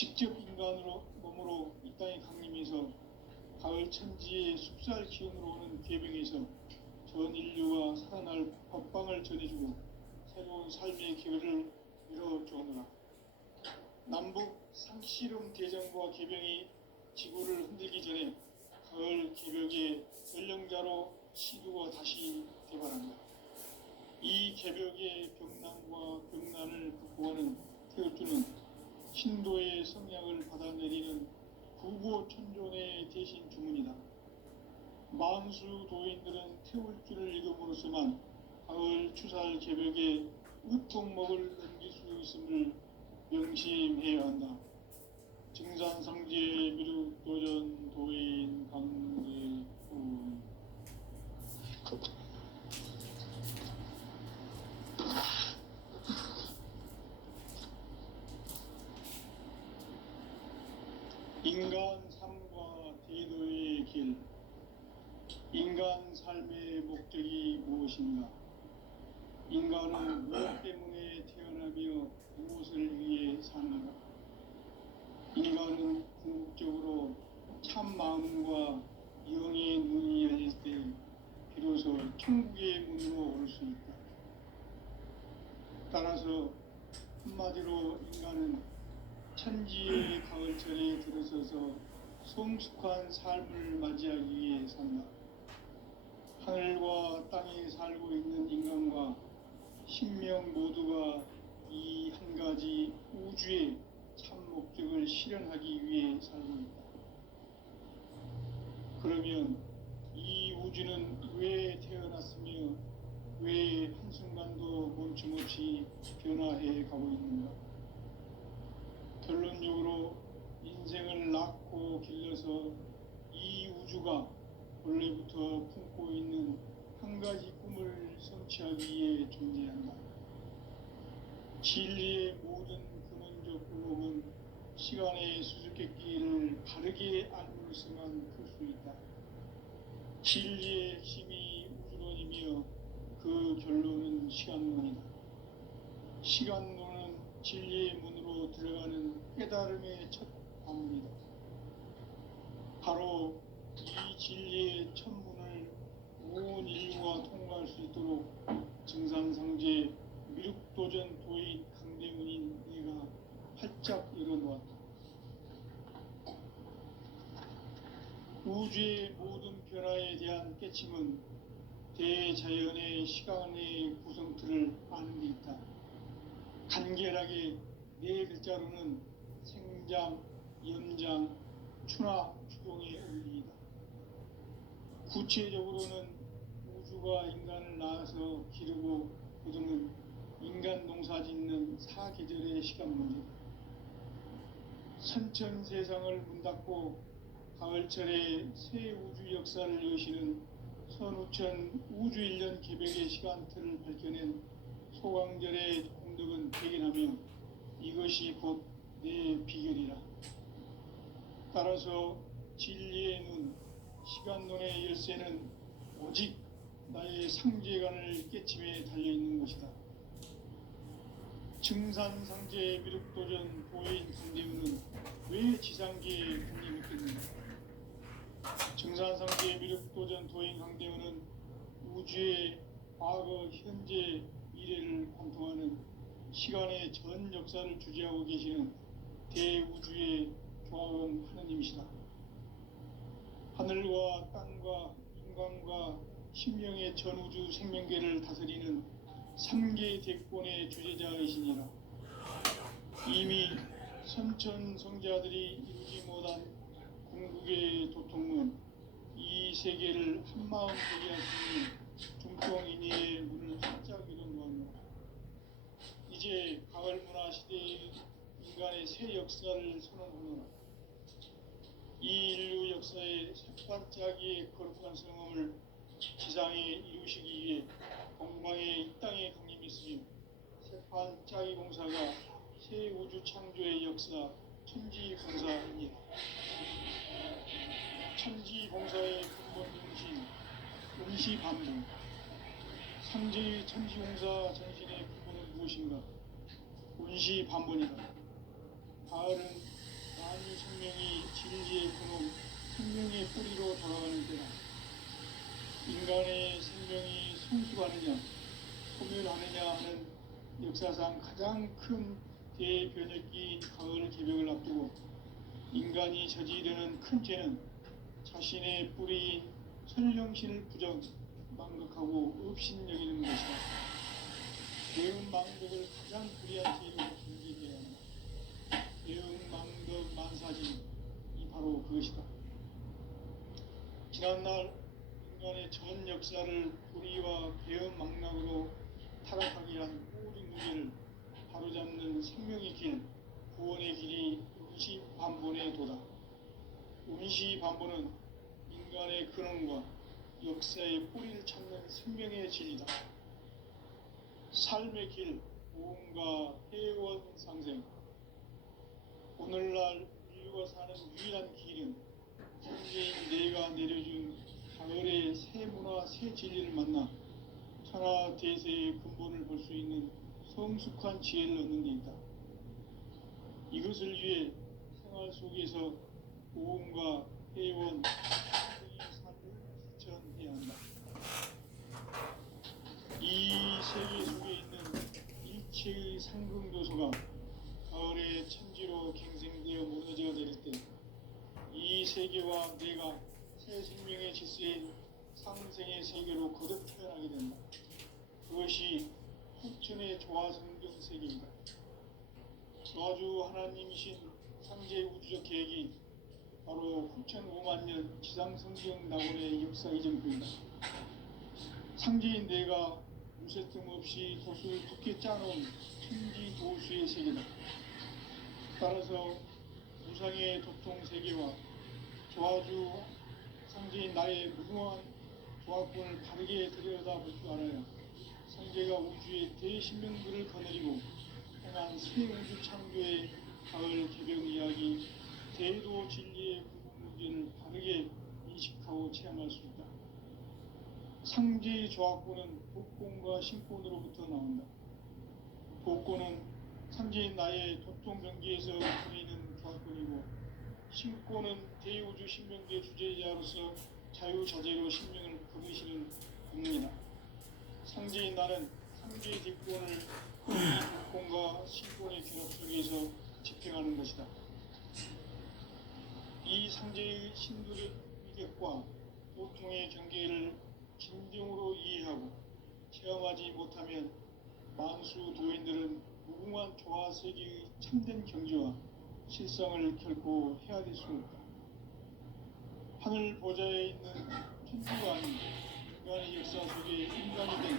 직접 인간으로 몸으로 이 땅에 강림해서 가을 천지의 숲살 기운으로 오는 괴병에서 전 인류가 살아날 법방을 전해주고 새로운 삶의 기회를 이뤄주오노라. 남북 상씨름 대전과 개병이 지구를 흔들기 전에 가을 개벽의 전령자로 시두가 다시 개발한다. 이 개벽의 병난과 병난을 극복하는 태울주는 신도의 성량을 받아내리는 구보천존의 대신 주문이다. 만수 도인들은 태울주를 읽음으로써만 가을 추살 개벽의 으통목을 넘길 수 있음을 명심해야 한다. 증산상제 미륵도전 도인 강제훈. 인간 삶과 대도의 길. 인간 삶의 목적이 무엇인가? 인간은 무엇 때문에 태어나며 무엇을 위해 사는가? 인간은 궁극적으로 참 마음과 영의 눈이 열릴 때 비로소 천국의 문으로 올 수 있다. 따라서 한마디로 인간은 천지의 가을철에 들어서서 성숙한 삶을 맞이하기 위해 산다. 하늘과 땅에 살고 있는 인간과 신명 모두가 이 한 가지 우주의 참 목적을 실현하기 위해 살고 있다. 그러면 이 우주는 왜 태어났으며 왜 한순간도 멈춤없이 변화해 가고 있는가? 결론적으로 인생을 낳고 길러서 이 우주가 원래부터 품고 있는 한 가지 꿈을 성취하기 위해 존재한다. 진리의 모든 근원적 의혹은 시간의 수수께끼를 바르게 알므로서만 풀 수 있다. 진리의 핵심이 우주론이며 그 결론은 시간론이다. 시간론은 진리의 문으로 들어가는 깨달음의 첫 관문이다. 바로 이 진리의 첫 문을 온 인류가 통과할 수 있도록 증산상제 미륵도전 도인 강대문인 내가 활짝 열어놓았다. 우주의 모든 변화에 대한 깨침은 대자연의 시간의 구성틀을 아는 데 있다. 간결하게 네 글자로는 생장, 연장, 추나 추동의 원리이다. 구체적으로는 우주가 인간을 낳아서 기르고 거두는 인간 농사 짓는 사계절의 시간 문제다. 선천 세상을 문 닫고 가을철에 새 우주 역사를 여시는 선우천 우주일년 개벽의 시간틀을 밝혀낸 소강절의 공덕은 대견하며 이것이 곧 내 비결이라. 따라서 진리의 눈, 시간론의 열쇠는 오직 나의 상제관을 깨침에 달려있는 것이다. 증산상제 미륵도전 도인 강대문은 왜 지상계에 군림했겠는가? 증산상제 미륵도전 도인 강대문은 우주의 과거, 현재, 미래를 관통하는 시간의 전 역사를 주재하고 계시는 대우주의 조화원 하느님이시다. 하늘과 땅과 인간과 신명의 전우주 생명계를 다스리는 3개 대권의 주제자이시니라. 이미 선천성자들이 이루지 못한 궁극의 도통은 이 세계를 한마음 되게 할 수 있는 중통인의의 문을 활짝 열어놓았노라. 이제 가을 문화 시대의 인간의 새 역사를 선언하노라. 이 인류 역사의 새반짝이의 거룩한 성험을 지상에 이루시기 위해 동방의 이 땅에 강림했으며 새반짝이 공사가 새 우주 창조의 역사 천지공사입니다. 천지공사의 근본 정신 음시반복. 상제의 천지공사 정신의 근본은 무엇인가? 운시반본이다. 가을은 만유 생명이 진리의 근원, 생명의 뿌리로 돌아가는 때다. 인간의 생명이 성숙하느냐, 소멸하느냐 하는 역사상 가장 큰 대변혁기인 가을 개벽을 앞두고 인간이 저지르는 큰 죄는 자신의 뿌리인 선령신을 망각하고 업신여기는 것이다. 대응망덕을 가장 불의한 죄로 존재해야 한다. 대응망덕 만사진이 바로 그것이다. 지난날 인간의 전 역사를 불의와 대응망락으로 타락하게 한 모든 문제를 바로잡는 생명의 길, 구원의 길이 운시반본의 도다. 운시반본은 인간의 근원과 역사의 뿌리를 찾는 생명의 진리다. 삶의 길, 무언가 회원 상생. 오늘날 인류가 사는 유일한 길은 천재인 내가 내려준 가을의 새 문화, 새 진리를 만나 천하 대세의 근본을 볼 수 있는 성숙한 지혜를 얻는 데 있다. 이것을 위해 생활 속에서 모험과 회원, 삶을 실천해야 한다. 이 세계 속에 있는 일체의 상승도서가 가을의 천지로 갱생되어 무너져 내릴 때 이 세계와 내가 새 생명의 질서인 상생의 세계로 거듭 태어나게 된다. 그것이 후천의 조화성경 세계이다. 저주 하나님이신 상제 우주적 계획이 바로 후천 5만 년 지상성경 낙원의 역사 이전표이다. 상제인 내가 무쇠 틈 없이 돛을 굳게 짜놓은 천지 도수의 세계다. 따라서 무상의 도통 세계와 조화주 상제인 나의 무궁한 조합권을 바르게 들여다볼 줄 알아야 상제가 우주의 대신명들을 거느리고 행한 새 우주 창조의 가을 개벽 이야기, 대도 진리의 구분 문제를 바르게 인식하고 체험할 수 있다. 상제의 조합권은 복권과 신권으로부터 나온다. 복권은 상제인 나의 도통 경계에서 부리는 조합권이고, 신권은 대우주 신명계 주제자로서 자유자재로 신명을 거두시는 법문이다. 상제인 나는 상제의 뒷권을 이 복권과 신권의 결합 속에서 집행하는 것이다. 이 상제의 신들의 위력과 보통의 경계를 진정으로 이해하고 체험하지 못하면 만수 도인들은 무궁한 조화세계의 참된 경지와 실상을 결코 헤아릴 수 없다. 하늘 보좌에 있는 천주가 아닌 인간의 역사 속에 인간이 된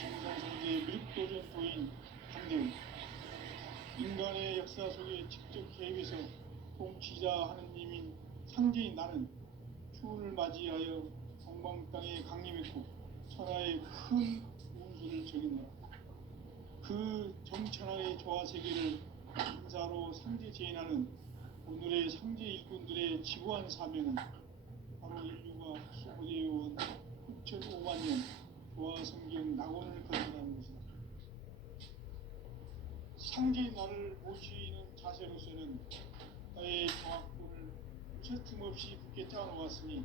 정상상계의 밀도전 도인 한대훈, 인간의 역사 속에 직접 개입해서 통치자 하느님인 상제인 나는 추운을 맞이하여 동방 땅에 강림했고 천하의 큰 운수를 적임하라. 그 정천하의 조화세계를 인사로 상제 제인하는 오늘의 상제 일꾼들의 지구한 사명은 바로 인류가 수고되어온 6,5만 년 조화성경 낙원을 건설하는 것이다. 상제인 나를 모시는 자세로서는 나의 정확권을 무쇠 틈 없이 굳게 짜놓았으니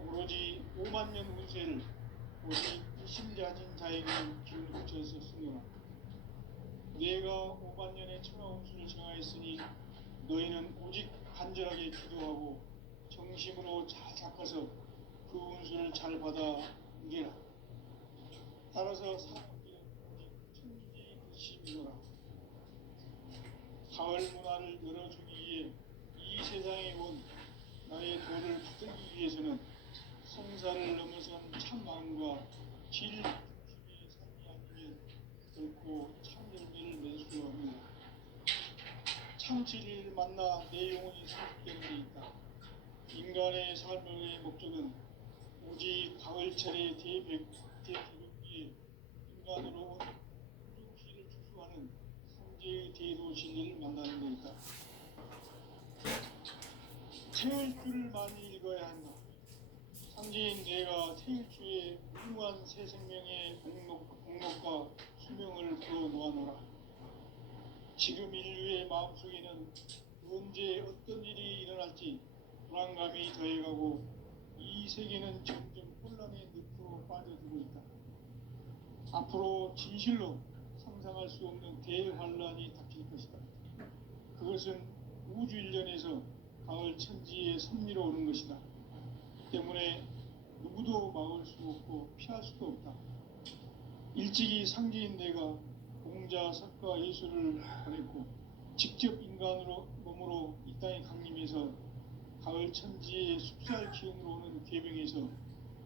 오로지 5만 년 운세를 오직 이심자진 자에게만 기운을 붙여서 쓰노라. 내가 5만 년의 천하 운수를 정하였으니 너희는 오직 간절하게 기도하고 정심으로 잘 닦아서 그 운수를 잘 받아 이겨라. 따라서 사람들은 오직 천지 불심이노라. 가을 문화를 열어주기 위해 이 세상에 온 나의 도를 붙들기 위해서는 성사를 넘어선 참 마음과 질 중심의 삶이 아니면 결코 참 열매를 맺을 수 없는 참 진리를 만나 내 영혼이 성숙되는 데 있다. 인간의 삶의 목적은 오직 가을철의 대개벽기에 인간으로 온 우주기를 추수하는 상제의 대도 진리를 만나는 데 있다. 태일주를 많이 읽어야 한다. 상제인 내가 태일주의 무궁한 새 생명의 공록과 수명을 풀어 놓아노라. 지금 인류의 마음속에는 언제 어떤 일이 일어날지 불안감이 더해가고 이 세계는 점점 혼란의 늪으로 빠져들고 있다. 앞으로 진실로 상상할 수 없는 대환란이 닥칠 것이다. 그것은 우주 일련에서 가을 천지의 섭리로 오는 것이다. 때문에 누구도 막을 수 없고 피할 수도 없다. 일찍이 상제인 내가 공자, 석가, 예수를 보냈고 직접 인간으로 몸으로 이 땅에 강림해서 가을 천지의 숲살 기운으로 오는 계명에서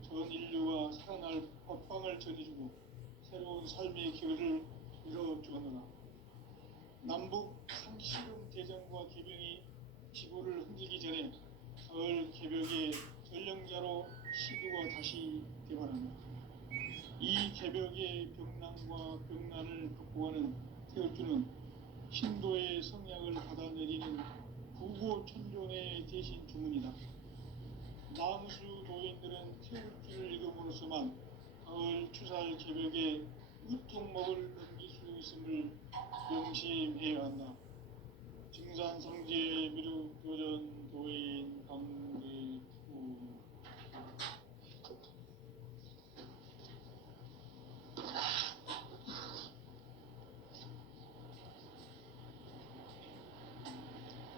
전 인류가 살아날 법방을 전해주고 새로운 삶의 길을 열어주었노라. 남북 상시름 대전과 계명이 지구를 흔들기 전에 가을 개벽의 전령자로 시두가 다시 개발한다. 이 개벽의 병난과 병난을 극복하는 태어주는 신도의 성약을 받아내리는 구고천존의 대신 주문이다. 남수 도인들은 태울주를 읽음으로써만 가을 추살 개벽의 으통목을 넘길 수 있음을 명심해야 한다. 증산성제 미륵 도전 도인 강대구.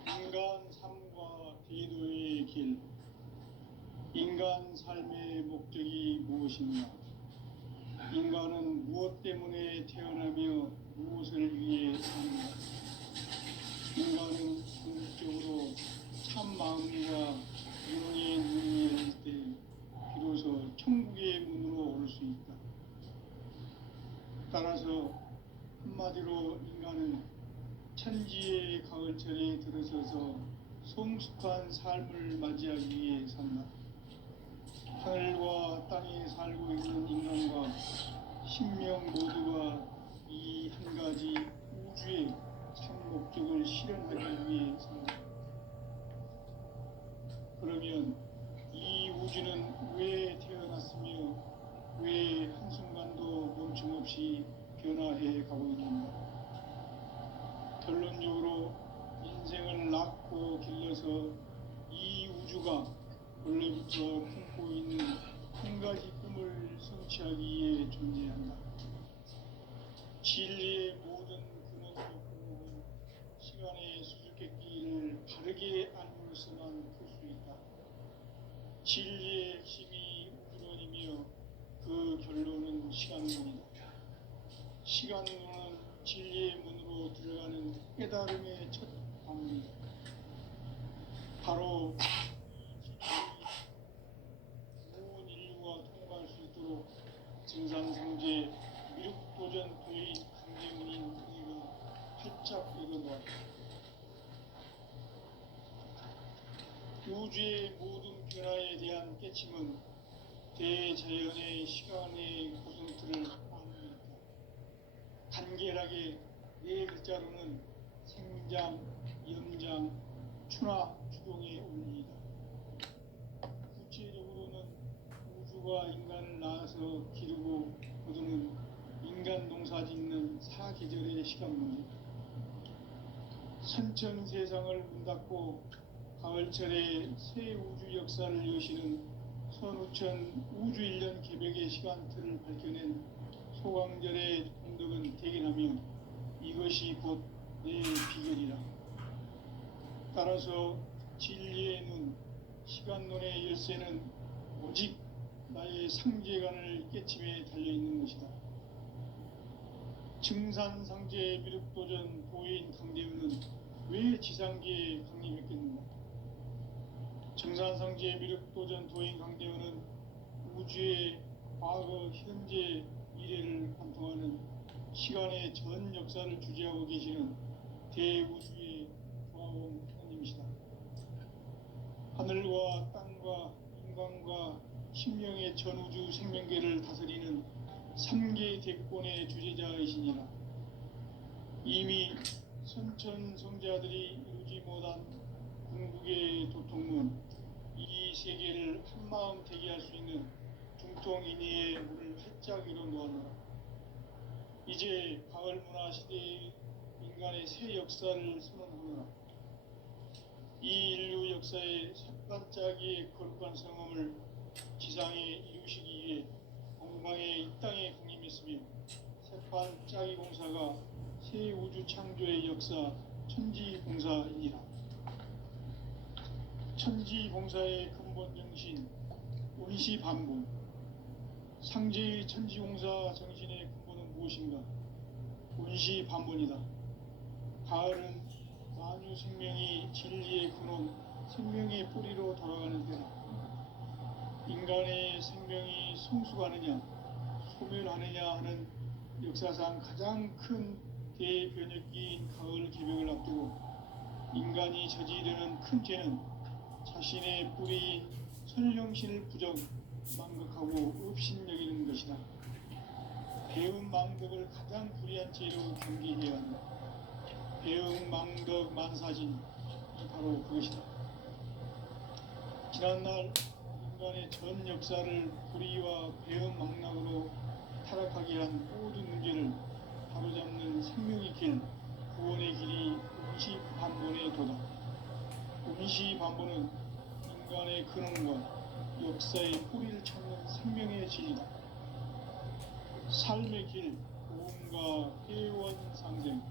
인간 삶과 대도의 길. 인간 삶의 목적이 무엇인가? 인간은 무엇 때문에 태어나며 무엇을 위해 사는가? 인간은 궁극적으로 참 마음과 영의 눈이 열릴 때 비로소 천국의 문으로 오를 수 있다. 따라서 한마디로 인간은 천지의 가을철에 들어서서 성숙한 삶을 맞이하기 위해 산다. 하늘과 땅에 살고 있는 인간과 신명 모두가 이 한 가지 우주의 참 목적을 실현하기 위해 산다. 그러면 이 우주는 왜 태어났으며 왜 한순간도 멈춤없이 변화해 가고 있는가? 결론적으로 인생을 낳고 길러서 이 우주가 원래부터 품고 있는 한 가지 꿈을 성취하기 위해 존재한다. 진리의 모든 근원과 시간의 수수께끼를 바르게 알므로서만 풀 수 있다. 진리의 핵심이 우주론이며 그 결론은 시간론이다. 시간론은 진리의 문으로 들어가는 깨달음의 첫 방문이다. 바로 온 인류가 통과할 수 있도록 증산성제 미륵도전 도의 강대문인 우리가 활짝 열어놓았다. 우주의 모든 변화에 대한 깨침은 대자연의 시간의 구성틀을 나누었다. 간결하게 네 글자로는 생장, 연장, 추나 추동의 원리이다. 구체적으로는 우주가 인간을 낳아서 기르고 거두는 인간 농사 짓는 사계절의 시간론이다. 선천 세상을 문 닫고 가을철에 새 우주 역사를 여시는 선우천 우주일년 개벽의 시간틀을 밝혀낸 소강절의 공덕은 대견하며 이것이 곧 내 비결이라. 따라서 진리의 눈, 시간론의 열쇠는 오직 나의 상제관을 깨침에 달려있는 것이다. 증산상제 미륵도전 도인 강대우는 왜 지상계에 강림했겠는가? 증산상제 미륵도전 도인 강대우는 우주의 과거, 현재, 미래를 관통하는 시간의 전 역사를 주재하고 계시는 대우주의 조화원 하나님이시다. 하늘과 땅과 인간과 신명의 전우주 생명계를 다스리는 3개 대권의 주제자이시니라. 이미 선천성자들이 이루지 못한 궁극의 도통문, 이 세계를 한마음 되게 할 수 있는 중통인의의 문을 활짝 열어놓았노라. 이제 가을 문화 시대의 인간의 새 역사를 선언하노라. 역사의 셋반짜기의 거룩한 성음을 지상에 이루시기 위해 공방에 이 땅에 강림했으며 셋반짜기 공사가 새 우주 창조의 역사 천지공사이니라. 천지공사의 근본 정신 원시반복. 상제의 천지공사 정신의 근본은 무엇인가? 원시반복이다. 가을은 만유 생명이 진리의 근원, 생명의 뿌리로 돌아가는 때다. 인간의 생명이 성숙하느냐, 소멸하느냐 하는 역사상 가장 큰 대변혁기인 가을 개벽을 앞두고 인간이 저지르는 큰 죄는 자신의 뿌리인 선령신을 부정, 망각하고 업신여기는 것이다. 배움 망덕을 가장 불의한 죄로 경계해야 한다. 배움 망덕 만사진이 바로 그것이다. 지난날 인간의 전 역사를 불의와 배움 망락으로 타락하게 한 모든 문제를 바로잡는 생명의 길, 구원의 길이 원시반본의 도다. 원시반본은 인간의 근원과 역사의 뿌리를 찾는 생명의 진리다. 삶의 길, 고음과 회원 상생.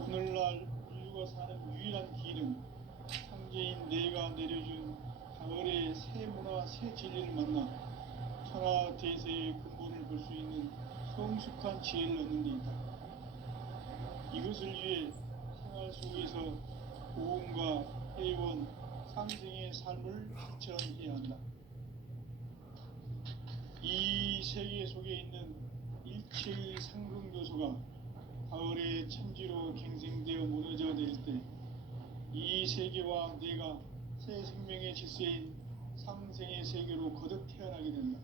오늘날 인류가 사는 유일한 길은 상제인 내가 내려준 가을의 새 문화, 새 진리를 만나 천하 대세의 근본을 볼 수 있는 성숙한 지혜를 얻는 데 있다. 이것을 위해 생활 속에서 고음과 회원, 상생의 삶을 실천해야 한다. 이 세계 속에 있는 일체의 상승교소가 가을의 천지로 갱생되어 무너져 내릴 때 이 세계와 내가 새 생명의 질서인 상생의 세계로 거듭 태어나게 된다.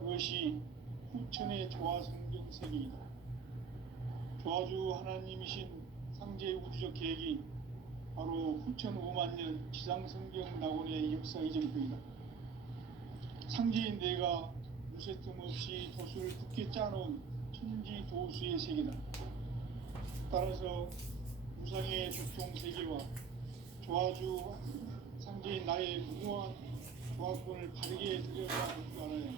그것이 후천의 조화성경 세계이다. 조화주 하나님이신 상제 우주적 계획이 바로 후천 5만 년 지상성경 낙원의 역사 이전표이다. 상제인 내가 무쇠 틈 없이 돛을 굳게 짜놓은 천지 도수의 세계다. 따라서 무상의 조통 세계와 조화주 상제인 나의 무궁한 조화권을 바르게 들여다볼 줄 알아야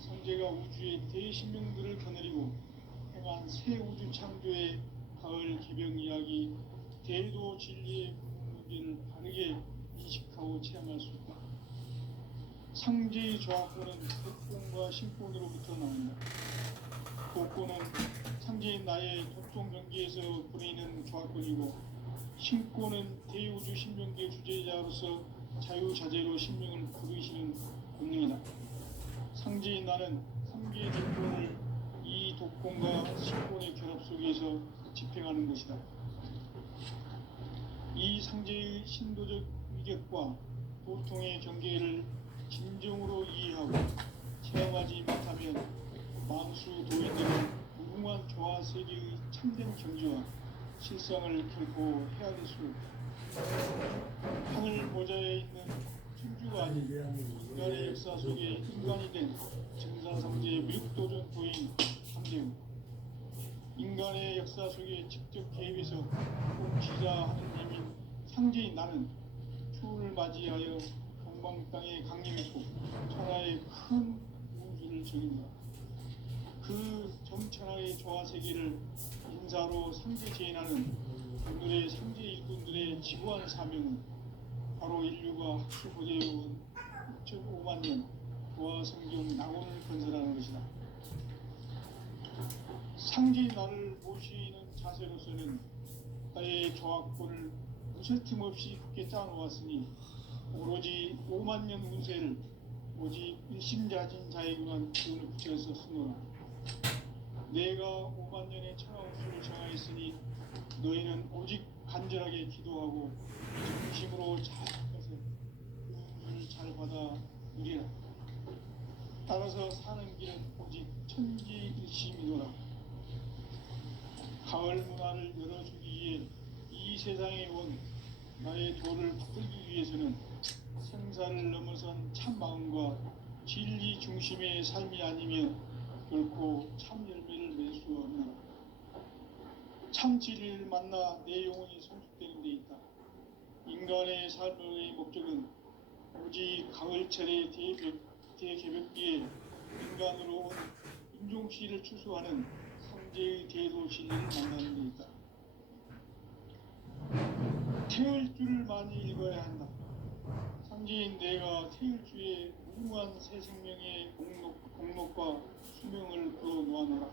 상제가 우주의 대신명들을 거느리고 행한 새 우주 창조의 가을 개벽 이야기, 대도 진리의 문제를 바르게 인식하고 체험할 수 있다. 상제의 조화권은 독본과 신본으로부터 나온다. 독본은 상제인 나의 독종 경계에서 부리는 조화권이고, 신권은 대우주 신명계 주제자로서 자유자재로 신명을 부르시는 본능이다. 상제인 나는 3개의 대권을 이 독본과 신권의 결합 속에서 집행하는 것이다. 이 상제의 신도적 위격과 보통의 경계를 진정으로 이해하고 체험하지 못하면 만수 도인들은 무궁한 조화 세계의 참된 경지와 실상을 결코 헤아릴 수 없다. 하늘 보좌에 있는 천주가 아닌 인간의 역사 속에 인간이 된 증산상제의 미륵도전 도인 상제우, 인간의 역사 속에 직접 개입해서 공지자하는 힘인 상제인 나는 추운을 맞이하여 동방 땅에 강림했고 천하의 큰 우주를 적인다. 그 정천하의 조화 세계를 인사로 상제 제인하는 오늘의 상제 일꾼들의 지구한 사명은 바로 인류가 학수고대해온 6.5만 년 조화 성경 낙원을 건설하는 것이다. 상제의 나를 모시는 자세로서는 나의 조화권을 무쇠 틈 없이 굳게 짜놓았으니 오로지 5만 년 운세를 오직 일심자진 자에게만 기운을 붙여서 쓰노라. 내가 5만 년의 천하우수를 정하였으니 너희는 오직 간절하게 기도하고 정심으로 잘 해서 그 운을 잘 받아 누리라. 따라서 사는 길은 오직 천지일심이노라. 가을 문화를 열어주기 위해 이 세상에 온 나의 도를 붙들기 위해서는 생사를 넘어선 참 마음과 진리 중심의 삶이 아니면 결코 참 열매를 맺을 수 없노라. 참 진리를 만나 내 영혼이 성숙되는 데 있다. 인간 인간의 삶의 목적은 오직 가을철의 대개벽기에 인간으로 온 인종씨를 추수하는 상제의 대도시를 만나는 데 있다. 태을 줄을 많이 읽어야 한다. 상제인 내가 태을 주에 무궁한 새 생명의 공록과 수명을 그어 놓아노라.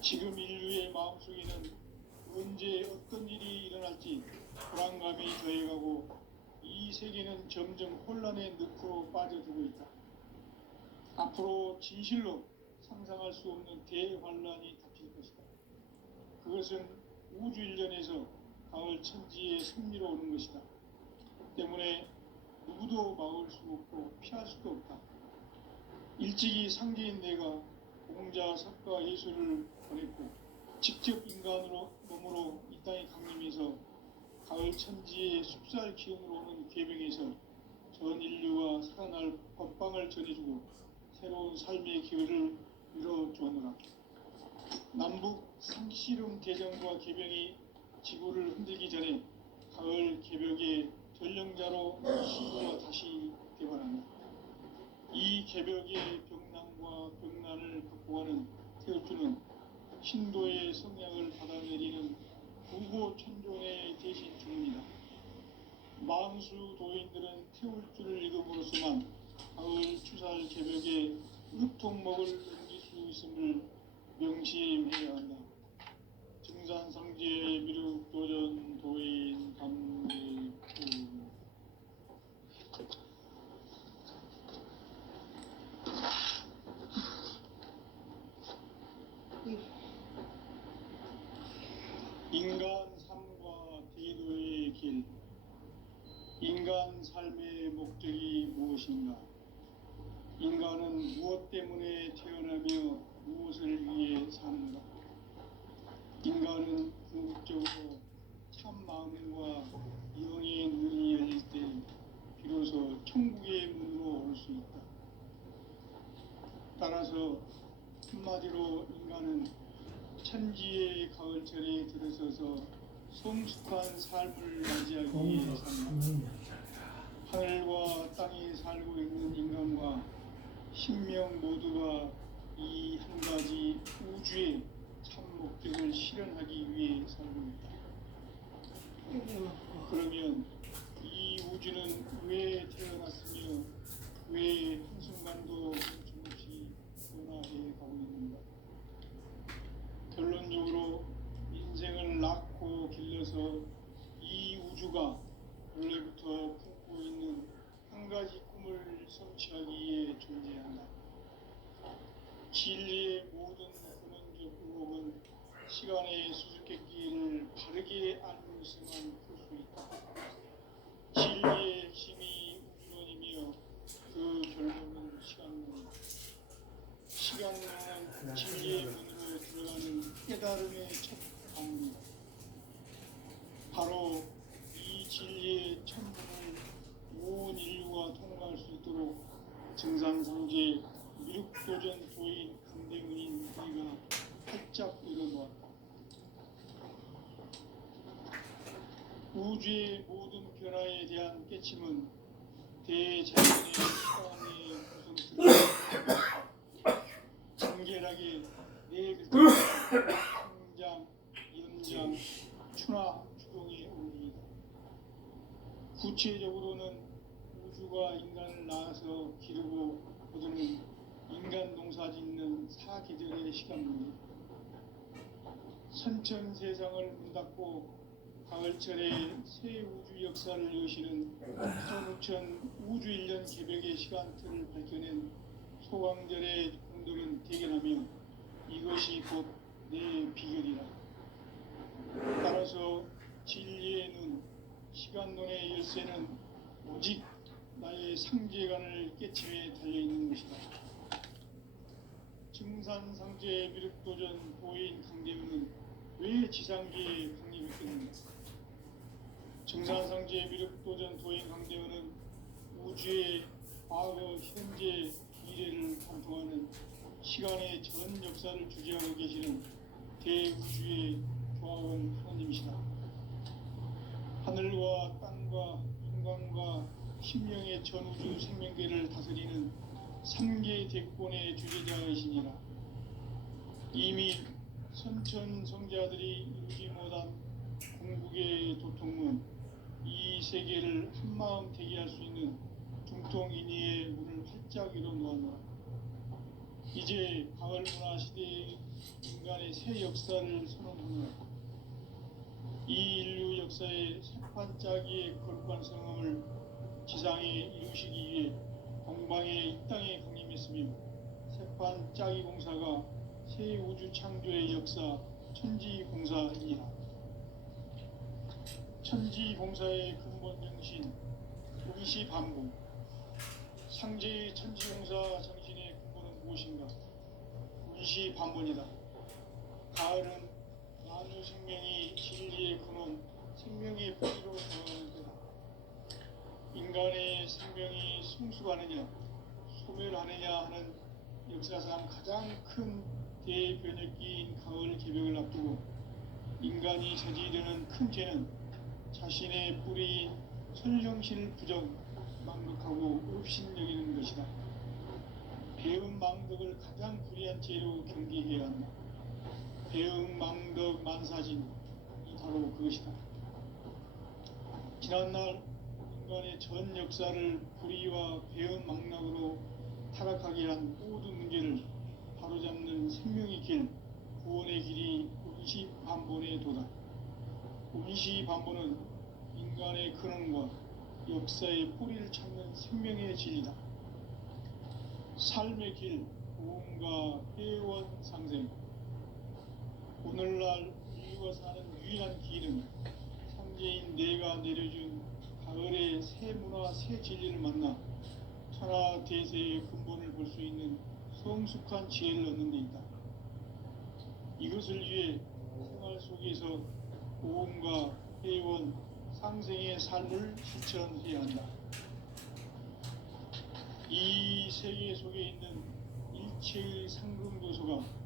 지금 인류의 마음속에는 언제 어떤 일이 일어날지 불안감이 더해가고 이 세계는 점점 혼란의 늪으로 빠져들고 있다. 앞으로 진실로 상상할 수 없는 대환란이 닥칠 것이다. 그것은 우주 일련에서 가을 천지에 승리로 오는 것이다. 때문에 누구도 막을 수 없고 피할 수도 없다. 일찍이 상제인 내가 공자, 석가, 예수를 보냈고 직접 인간으로 몸으로 이 땅에 강림해서 가을 천지의 숲살 기운으로 오는 계병에서 전 인류가 살아날 법방을 전해주고 새로운 삶의 기회를 이뤄주었노라. 남북 상씨름 대전과 계병이 지구를 흔들기 전에 가을 개벽의 전령자로 신부가 다시 개발한다. 이 개벽의 병난과 병난을 극복하는 태울주는 신도의 성향을 받아내리는 구고 천존의 대신 주문이다. 만수 도인들은 태울주를 읽음으로써만 가을 추살 개벽의 으통목을 넘길 수 있음을 명심해야 한다. 증산상제 미륵도전 도인 감리구 인간 삶과 대도의 길. 인간 삶의 목적이 무엇인가? 인간은 무엇 때문에 태어나며 무엇을 위해 사는가? 인간은 궁극적으로 참 마음과 영의 눈이 열릴 때 비로소 천국의 문으로 올 수 있다. 따라서 한마디로 인간은 천지의 가을철에 들어서서 성숙한 삶을 맞이하기 위해 산다. 하늘과 땅에 살고 있는 인간과 신명 모두가 이 한 가지 우주의 참 목적을 실현하기 위해 살고 있다. 그러면 이 우주는 왜 태어났으며 왜 한순간도 멈춤없이 변화해 가고 있는가? 결론적으로 인생을 낳고 길러서 이 우주가 원래부터 품고 있는 한 가지 꿈을 성취하기 위해 존재한다. 진리의 모든 근원적 의혹은 시간의 수수께끼를 바르게 알고서만 풀 수 있다. 진리의 핵심이 우주론이며 그 결론은 시간론. 시간론은 진리의 문으로 들어가는 깨달음의 첫 방문이다. 바로 이 진리의 천문을 온 인류가 통과할 수 있도록 증산상제 미륵도전 도인 강대문인 우리가 활짝 열어놓았다. 우주의 모든 변화에 대한 깨침은 대자연의 시간의 구성들을 정결하게 네 글자 성장, 연장, 추나, 추동의 원리이다. 구체적으로는 우주가 인간을 낳아서 기르고 거두는 인간 농사 짓는 사계절의 시간입니다. 선천 세상을 문 닫고 가을철에 새 우주 역사를 여시는 15,000 우주 1년 개벽의 시간틀을 밝혀낸 소강절의 공들은 대견하며 이것이 곧 내 비결이라. 따라서 진리의 눈, 시간론의 열쇠는 오직 나의 상제관을 깨침에 달려있는 것이다. 증산상제 미륵도전 도인 강대우는 왜 지상계에 강림했겠는가? 증산상제 미륵도전 도인 강대우는 우주의 과거, 현재, 미래를 관통하는 시간의 전 역사를 주재하고 계시는 대우주의 조합원 하나님이시다. 하늘과 땅과 인간과 신명의 전우주 생명계를 다스리는 삼계 대권의 주제자이시니라. 이미 선천성자들이 이루지 못한 궁극의 도통은 이 세계를 한마음 되게 할 수 있는 중통인의의 문을 활짝 열어놓았노라. 이제 가을 문화 시대의 인간의 새 역사를 선언하노라. 이 인류 역사의 새판짜기의 거룩한 성함을 지상에 이루시기 위해 동방의 이 땅에 강림했으며 새판짜기 공사가 새 우주 창조의 역사 천지공사이니라. 천지공사의 근본 정신 운시반복. 상제의 천지공사 정신의 근본은 무엇인가? 운시반복이다. 가을은 만유 생명이 진리의 근원, 생명의 뿌리로 들어가는 때다. 인간의 생명이 성숙하느냐, 소멸하느냐 하는 역사상 가장 큰 대변혁기인 가을 개벽을 앞두고 인간이 저지르는 큰 죄는 자신의 뿌리인 선령신을 부정, 망극하고 업신여기는 것이다. 배음 망덕을 가장 불의한 죄로 경계해야 한다. 배음 망덕 만사진, 이 바로 그것이다. 지난날 인간의 전 역사를 불의와 배음 망락으로 타락하게 한 모든 문제를 바로잡는 생명의 길, 구원의 길이 운시반본의 도다. 운시반본은 인간의 근원과 역사의 뿌리를 찾는 생명의 진리다. 삶의 길, 고음과 회원 상생. 오늘날 인류가 사는 유일한 길은 상제인 내가 내려준 가을의 새 문화, 새 진리를 만나 천하 대세의 근본을 볼 수 있는 성숙한 지혜를 얻는 데 있다. 이것을 위해 생활 속에서 고음과 회원, 상생의 삶을 실천해야 한다. 이 세계 속에 있는 일체의 상금도소가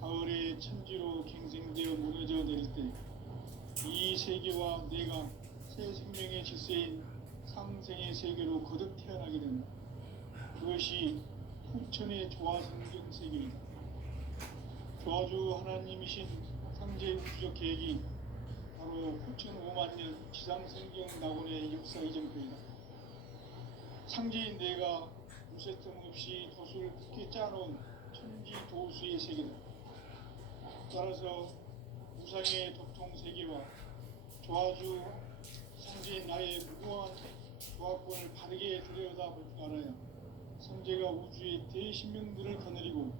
가을의 천지로 갱생되어 무너져 내릴 때 이 세계와 내가 새 생명의 질서인 상생의 세계로 거듭 태어나게 된다. 그것이 후천의 조화성경 세계이다. 조화주 하나님이신 상제 우주적 계획이 바로 후천 5만 년 지상성경 낙원의 역사 이전표이다. 상제인 내가 무쇠뜸 없이 도수를 굳게 짜놓은 천지 도수의 세계다. 따라서 무상의 도통 세계와 조화주 상제인 나의 무궁한 조화권을 바르게 들여다볼 줄 알아야 상제가 우주의 대신명들을 거느리고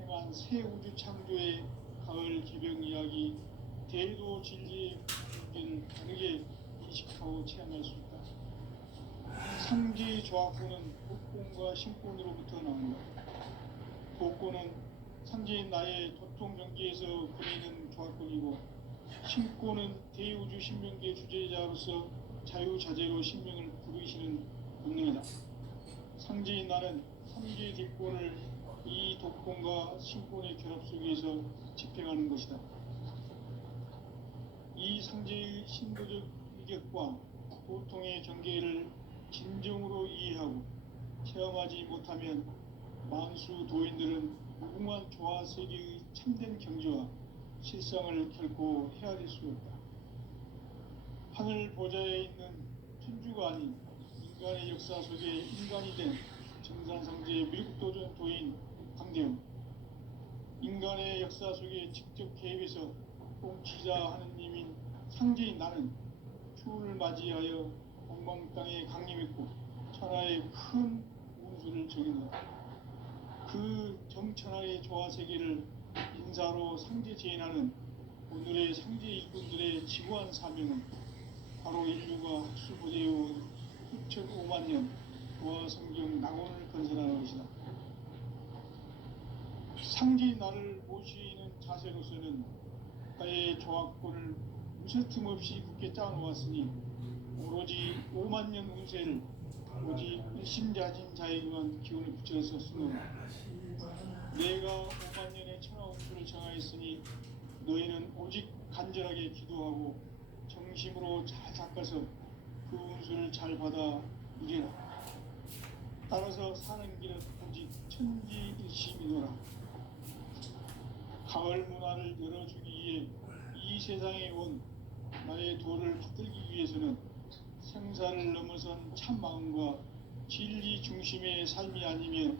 행한 새 우주 창조의 가을 개벽 이야기 대도 진리의 문제를 바르게 인식하고 체험할 수 있다. 상제의 조화권은 복권과 신권으로부터 나온다. 복권은 상제인 나의 도통 경계에서 그리는 조화권이고 신권은 대우주 신명계 주제자로서 자유자재로 신명을 부르시는 본능이다. 상제인 나는 삼계의 뒷권을 이 독권과 신권의 결합 속에서 집행하는 것이다. 이 상제의 신도적 위격과 도통의 경계를 진정으로 이해하고 체험하지 못하면 만수 도인들은 무궁한 조화 세계의 참된 경지와 실상을 결코 헤아릴 수 없다. 하늘 보좌에 있는 천주가 아닌 인간의 역사 속에 인간이 된 정산상제의 밀국도전 도인 강대웅. 인간의 역사 속에 직접 개입해서 통치자 하느님인 상제인 나는 추운을 맞이하여 동방 땅에 강림했고 천하의 큰 운수를 적인다. 그 정천하의 조화 세계를 인사로 상제 제인하는 오늘의 상제 일꾼들의 지구한 사명은 바로 인류가 학수부대해온 후천 5만 년 조화 성경 낙원을 건설하는 것이다. 상제인 나를 모시는 자세로서는 나의 조화권을 무쇠틈 없이 굳게 짜놓았으니 오로지 5만 년 운세를 오직 일심자진 자에게만 기운을 붙여서 쓰노라. 내가 5만 년의 천하 운수를 정하였으니 너희는 오직 간절하게 기도하고 중심으로 잘 닦아서 그 운수를 잘 받아 누리라. 따라서 사는 길은 오직 천지일심이노라. 가을 문화를 열어주기 위해 이 세상에 온 나의 도를 받들기 위해서는 생사를 넘어선 참 마음과 진리 중심의 삶이 아니면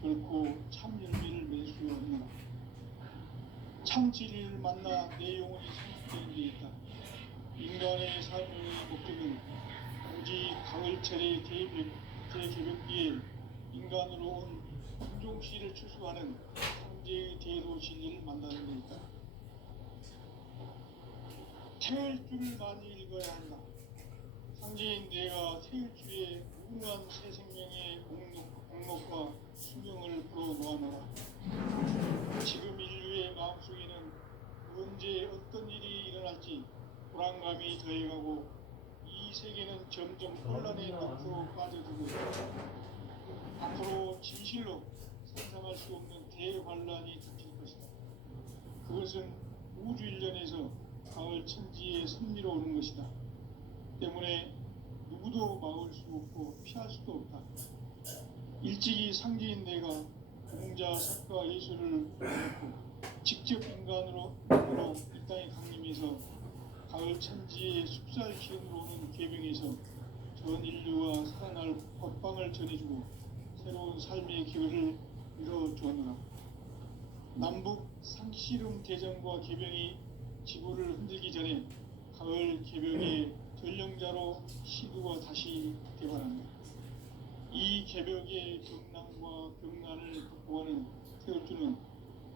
결코 참 열매를 맺을 수 없노라. 참 진리를 만나 내 영혼이 성숙되는 데 있다. 인간의 삶의 목적은 오직 가을철의 대개벽기에 인간으로 온 인종씨를 추수하는 황제의 대도 진리를 만나는 데 있다. 태을 줄을 많이 읽어야 한다. 상제인 내가 태을 줄에 무궁한 새 생명의 목록과 수명을 풀어놓아노라. 지금 인류의 마음속에는 언제 어떤 일이 일어날지 불안감이 더해가고 이 세계는 점점 혼란의 늪으로 빠져들고 있다. 앞으로 진실로 상상할 수 없는 대환란이 닥칠 것이다. 그것은 우주 일련에서 가을 천지의 섭리로 오는 것이다. 때문에 누구도 막을 수 없고 피할 수도 없다. 일찍이 상제인 내가 공자, 석가, 예술을 배웠고 직접 인간으로 이 땅에 강림해서 가을 천지의 숲살 기운으로 오는 계병에서 전 인류와 살아날 법방을 전해주고 새로운 삶의 기회를 이뤄주었노라. 남북 상씨름 대전과 계병이 지구를 흔들기 전에 가을 계병의 전령자로 시두가 다시 개발한다. 이 개벽의 경난과 병난을 극복하는 태울주는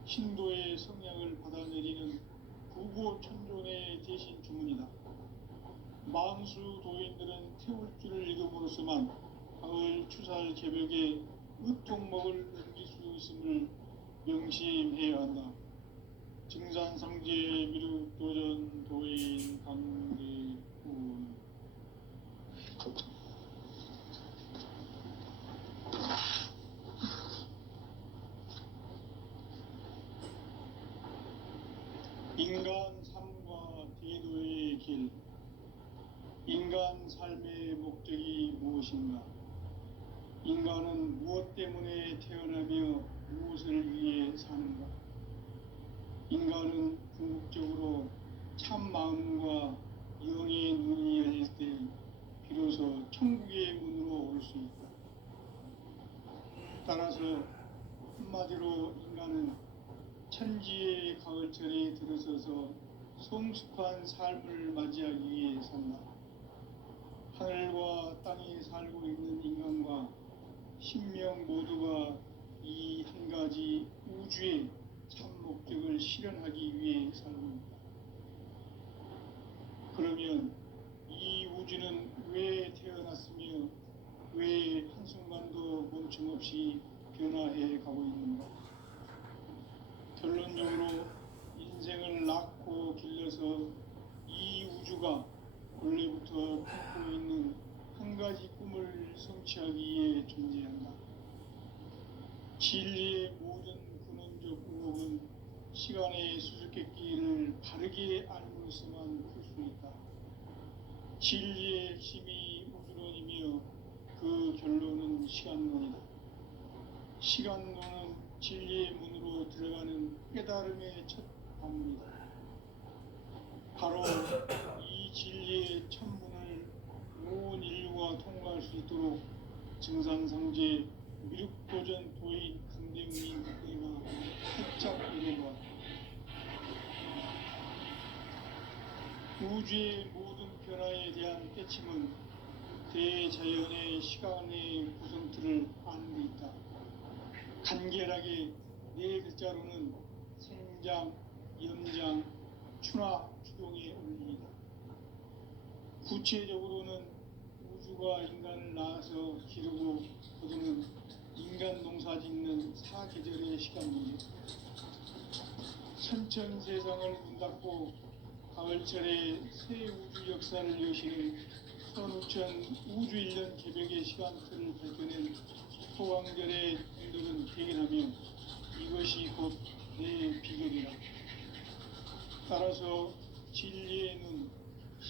신도의 성향을 받아내리는 구고천존의 대신 주문이다. 만수 도인들은 태울주를 읽음으로써만 가을 추살 개벽의 의통목을 넘길 수 있음을 명심해야 한다. 증산상제 미륵도전 도인 강대군. 인간 삶과 대도의 길. 인간 삶의 목적이 무엇인가? 인간은 무엇 때문에 태어나며 무엇을 위해 사는가? 인간은 궁극적으로 참 마음과 영의 눈이 열릴 때 비로소 천국의 문으로 올 수 있다. 따라서 한마디로 인간은 천지의 가을철에 들어서서 성숙한 삶을 맞이하기 위해 산다. 하늘과 땅에 살고 있는 인간과 신명 모두가 이 한 가지 우주의 참 목적을 실현하기 위해 살고 있다. 그러면 이 우주는 왜 태어났으며 왜 한순간도 멈춤없이 변화해 가고 있는가? 결론적으로 인생을 낳고 길러서 이 우주가 원래부터 품고 있는 한 가지 꿈을 성취하기 위해 존재한다. 진리의 모든 근원적 의혹은 시간의 수수께끼를 바르게 알므로서만 풀 수 있다. 진리의 핵심이 우주론이며 그 결론은 시간론이다. 시간론은 진리의 문으로 들어가는 깨달음의 첫 관문이다. 바로 이 진리의 첫 문을 온 인류가 통과할 수 있도록 증산상제 미륵도전 도인 강대웅인 내가 활짝 이뤄보았다. 우주의 모든 변화에 대한 깨침은 대자연의 시간의 구성틀을 아는 데 있다. 간결하게 네 글자로는 생장, 연장, 추나 추동의 원리이다. 구체적으로는 우주가 인간을 낳아서 기르고 거두는 인간 농사 짓는 사계절의 시간 문제. 천천 세상을 문 닫고 가을철에 새 우주 역사를 여시는 선우천 우주 1년 개벽의 시간틀을 밝혀낸 소강절의 일들은 대견하며 이것이 곧 내 비결이라. 따라서 진리의 눈,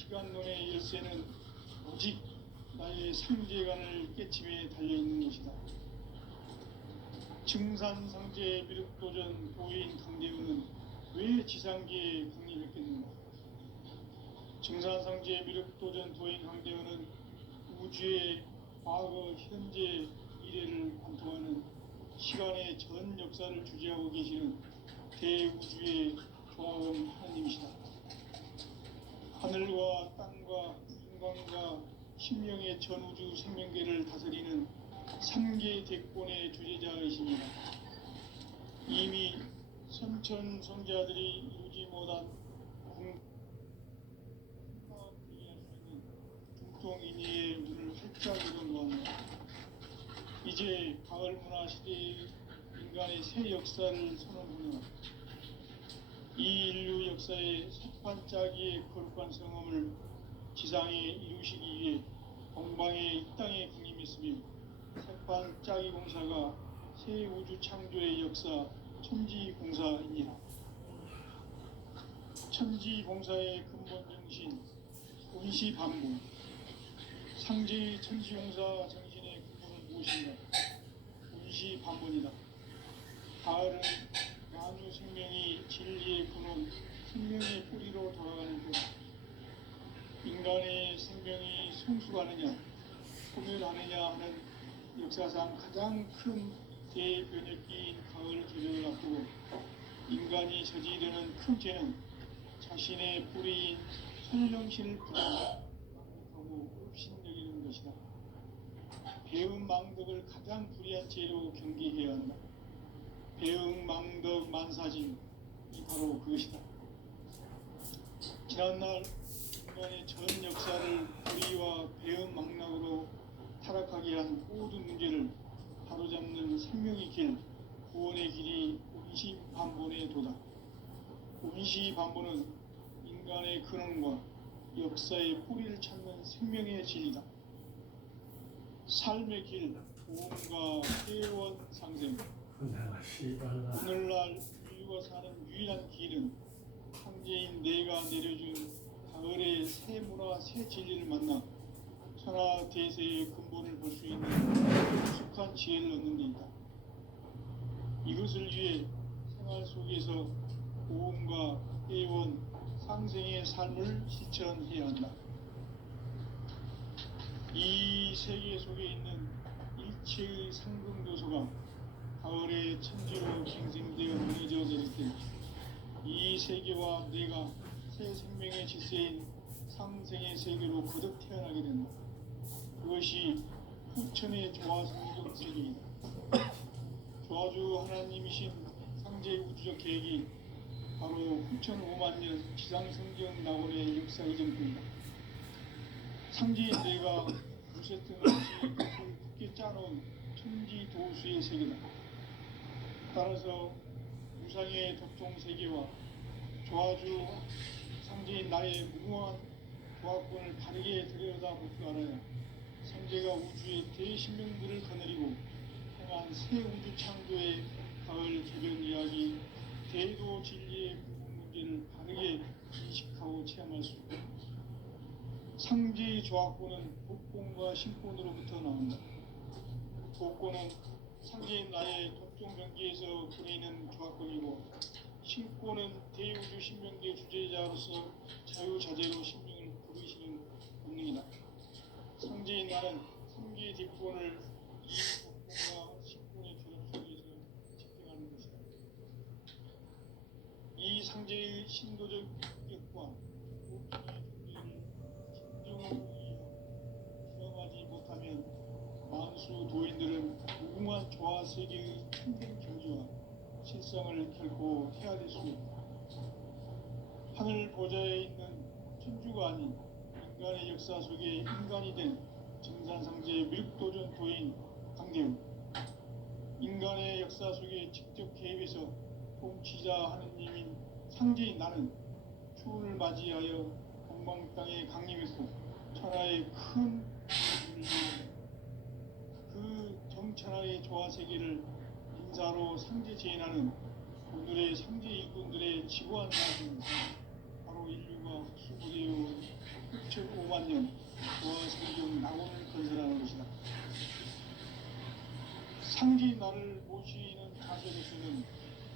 시간론의 열쇠는 오직 나의 상제관을 깨침에 달려있는 것이다. 증산상제 미륵도전 도인 강대우는 왜 지상계에 강림했겠는가? 증산상제 미륵도전 도인 강대우는 우주의 과거, 현재, 미래를 관통하는 시간의 전 역사를 주재하고 계시는 대우주의 조화음 하나님이시다. 하늘과 땅과 인간과 신명의 전우주 생명계를 다스리는 3계 대권의 주재자이십니다. 이미 선천 성자들이 이루지 못한 중통인의의 문을 활짝 열어놓았다. 이제 가을 문화 시대의 인간의 새 역사를 선언하며 이 인류 역사의 석반짜기의 거룩한 성함을 지상에 이루시기 위해 동방의 이 땅에 강림했으며 석반짜기 공사가 새 우주 창조의 역사 천지공사입니다. 천지공사의 근본 정신 운시반복, 상제의 천지공사 정신의 근본은 무엇인가? 운시반복이다. 가을은 만유 생명이 진리의 근원, 생명의 뿌리로 돌아가는 것. 인간의 생명이 성숙하느냐, 소멸하느냐 하는 역사상 가장 큰 대변혁기인 가을 계절을 앞두고 인간이 저지르는 큰 죄는 자신의 뿌리인 선령신을 부정하고 업신여기는 것이다. 배은 망덕을 가장 불의한 죄로 경계해야 한다. 배응 망덕 만사진이 바로 그것이다. 지난날 인간의 전 역사를 불의와 배응 망락으로 타락하게 한 모든 문제를 바로잡는 생명의 길, 구원의 길이 운시반본의 도다. 운시반본은 인간의 근원과 역사의 뿌리를 찾는 생명의 진리다. 삶의 길, 보험과 회원 상생. 오늘날 인류가 사는 유일한 길은 상제인 내가 내려준 가을의 새 문화, 새 진리를 만나 천하 대세의 근본을 볼 수 있는 익숙한 지혜를 얻는 데이다. 이것을 위해 생활 속에서 보험과 회원, 상생의 삶을 실천해야 한다. 이 세계 속에 있는 일체의 상승도소가 가을의 천지로 갱생되어 무너져 내릴 때 이 세계와 내가 새 생명의 질서인 상생의 세계로 거듭 태어나게 된다. 그것이 후천의 조화성적 세계이다. 조화주 하나님이신 상제 우주적 계획이 바로 후천 5만년 지상성경 낙원의 역사 이전입니다. 상제인 내가 무쇠등 없이 굳게 짜놓은 천지도수의 세계다. 따라서 무상의 덕종 세계와 조화주 상제인 나의 무궁한 조화권을 바르게 들여다볼 줄 알아야 상제가 우주의 대신명들을 거느리고 행한 새 우주 창조의 가을 개변 이야기, 대도 진리의 근본 문제를 바르게 인식하고 체험할 수 있다. 상제의 조화권은 복권과 신권으로부터 나온다. 복권은 상제인 나의 독종 경계에서 보내는 조화권이고, 신권은 대우주 신명계 주제자로서 자유자재로 신명을 부르시는 본능이다. 상제인 나는 3계 뒷권을 이 복권과 신권의 결합 속에서 집행하는 것이다. 이 상제의 신도적 인격과 복종의 존재를 진정으로 이해하고 실험하지 못하면 만수 도인들은 무궁한 조화 세계의 참된 경지와 실상을 결코 헤아릴 수 없다. 하늘 보좌에 있는 천주가 아닌 인간의 역사 속에 인간이 된 증산상제 미륵도전 도인 강대우. 인간의 역사 속에 직접 개입해서 통치자 하느님인 상제인 나는 추운을 맞이하여 동방 땅에 강림했고 천하의 큰 그 정천하의 조화세계를 인사로 상제 제인하는 오늘의 상제 일꾼들의 지구한 나라입니다. 바로 인류가 수고되어 즉 5만 년 성경 낙원을 건설하는 것이다. 상기 나를 모시는 자세로서는